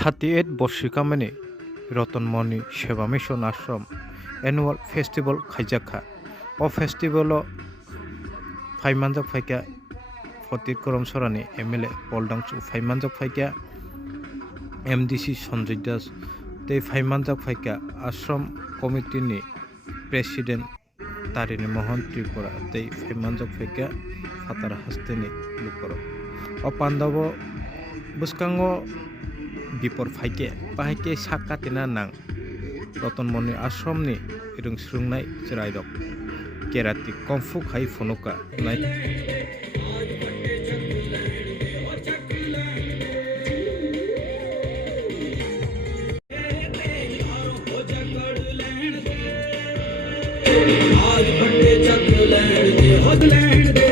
38 বর্ষিকামানি রতনমণি সেবা মিশন আশ্রম annual festival खाइजाखा ओ festival फाइमानजक फाइका फतिक करमसरानि MLA पलडांसु फाइमानजक फाइका MDC Sanjay दास ते फाइमानजक फाइका आश्रम कमिटिनि प्रेसिडेंट तारिणी मोहन त्रिपुरा ते फाइमानजक फाइका फातार हास्तेनि लुकर ओ पांडव बुस्कांगो बिपर फाइके बाहायके साकातिना नां रतनमणि आश्रमनि रोंस्रोंनाय रायदक केराति कम्फु खाइ फनुका नाय आज भट्टे चक्र लैंड दे